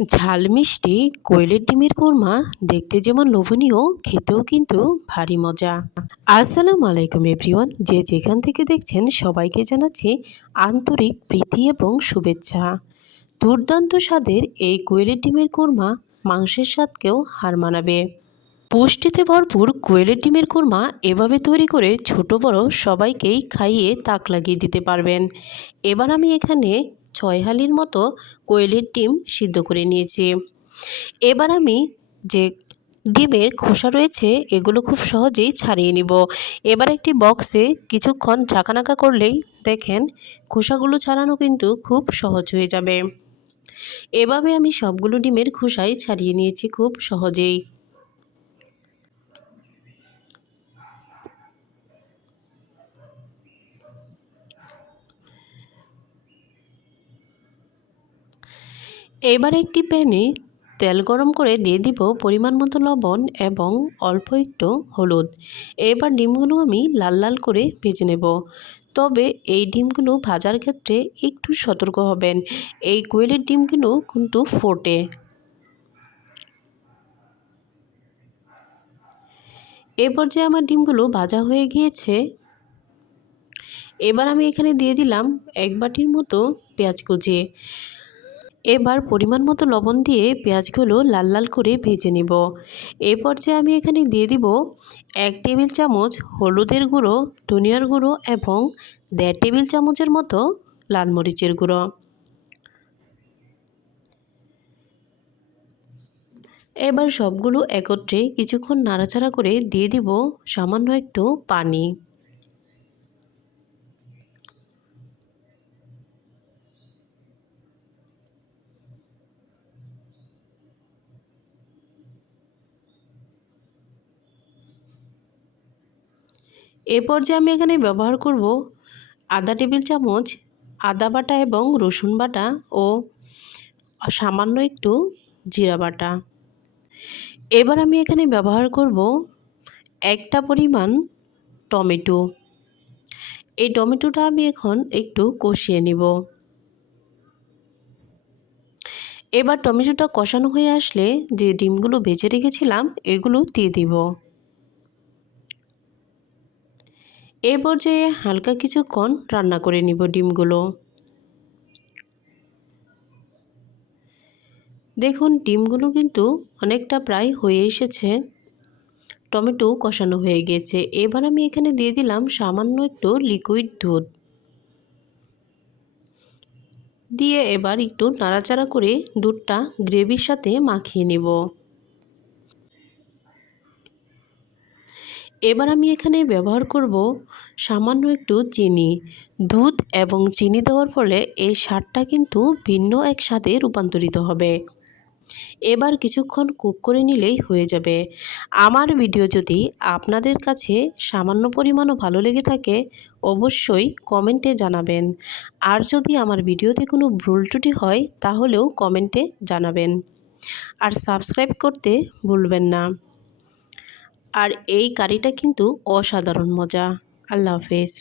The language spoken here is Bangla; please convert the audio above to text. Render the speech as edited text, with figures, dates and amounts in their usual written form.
ঝাল মিষ্টি কোয়েলের ডিমের কোরমা দেখতে যেমন লোভনীয়, খেতেও কিন্তু ভারী মজা। আসসালামু আলাইকুম এভরিওয়ান, যে যেখান থেকে দেখছেন সবাইকে জানাচ্ছি আন্তরিক প্রীতি এবং শুভেচ্ছা। দুর্দান্ত স্বাদের এই কোয়েলের ডিমের কোরমা মাংসের স্বাদকেও হার মানাবে। পুষ্টিতে ভরপুর কোয়েলের ডিমের কোরমা এভাবে তৈরি করে ছোট বড় সবাইকেই খাইয়ে তাক লাগিয়ে দিতে পারবেন। এবার আমি এখানে 6 হালির মতো কোয়েলের ডিম সিদ্ধ করে নিয়েছি। এবার আমি যে ডিমের খোসা রয়েছে এগুলো খুব সহজেই ছাড়িয়ে নিব। এবার একটি বক্সে কিছুক্ষণ ঝাঁকানাকা করলেই দেখেন খোসাগুলো ছাড়ানো কিন্তু খুব সহজ হয়ে যাবে। এভাবে আমি সবগুলো ডিমের খোসাই ছাড়িয়ে নিয়েছি খুব সহজেই। এবার একটি প্যানে তেল গরম করে দিয়ে দিব পরিমাণ মতো লবণ এবং অল্প একটু হলুদ। এবার ডিমগুলো আমি লাল লাল করে ভেজে নেব। তবে এই ডিমগুলো ভাজার ক্ষেত্রে একটু সতর্ক হবেন, এই কোয়েলের ডিমগুলো কিন্তু ফোটে। এরপর যে আমার ডিমগুলো ভাজা হয়ে গিয়েছে, এবার আমি এখানে দিয়ে দিলাম 1 বাটির মতো পেঁয়াজ কুচি। এবার পরিমাণ মতো লবণ দিয়ে পেঁয়াজগুলো লাল লাল করে ভেজে নিব। এই পর্যায়ে আমি এখানে দিয়ে দিব 1 টেবিল চামচ হলুদের গুঁড়ো, ধনিয়ার গুঁড়ো এবং 1.5 টেবিল চামচের মতো লাল মরিচের গুঁড়ো। এবার সবগুলো একত্রে কিছুক্ষণ নাড়াচাড়া করে দিয়ে দিব সামান্য একটু পানি। এ পর্যায়ে আমি এখানে ব্যবহার করব আধা টেবিল চামচ আদা বাটা এবং রসুন বাটা ও সামান্য একটু জিরা বাটা। এবার আমি এখানে ব্যবহার করব একটা পরিমাণ টমেটো। এই টমেটোটা আমি এখন একটু কষিয়ে নিব। এবার টমেটোটা কষানো হয়ে আসলে যে ডিমগুলো ভেজে রেখেছিলাম এগুলো দিয়ে দিব। এই পর্যায়ে হালকা কিছুক্ষণ রান্না করে নিব ডিমগুলো। দেখুন ডিমগুলো কিন্তু অনেকটা প্রায় হয়ে এসেছে, টমেটো কষানো হয়ে গেছে। এবার আমি এখানে দিয়ে দিলাম সামান্য একটু লিকুইড দুধ দিয়ে এবার একটু নাড়াচাড়া করে দুধটা গ্রেভির সাথে মাখিয়ে নেব। এবার আমি এখানে ব্যবহার করব সামান্য একটু চিনি। দুধ এবং চিনি দেওয়ার ফলে এই স্বাদটা কিন্তু ভিন্ন এক স্বাদে রূপান্তরিত হবে। এবার কিছুক্ষণ কুক করে নিলেই হয়ে যাবে। আমার ভিডিও যদি আপনাদের কাছে সামান্য পরিমাণও ভালো লেগে থাকে অবশ্যই কমেন্টে জানাবেন। আর যদি আমার ভিডিওতে কোনো ভুল ত্রুটি হয় তাহলেও কমেন্টে জানাবেন। আর সাবস্ক্রাইব করতে ভুলবেন না। আর এই কারিটা কিন্তু অসাধারণ মজা। আল্লাহ হাফেজ।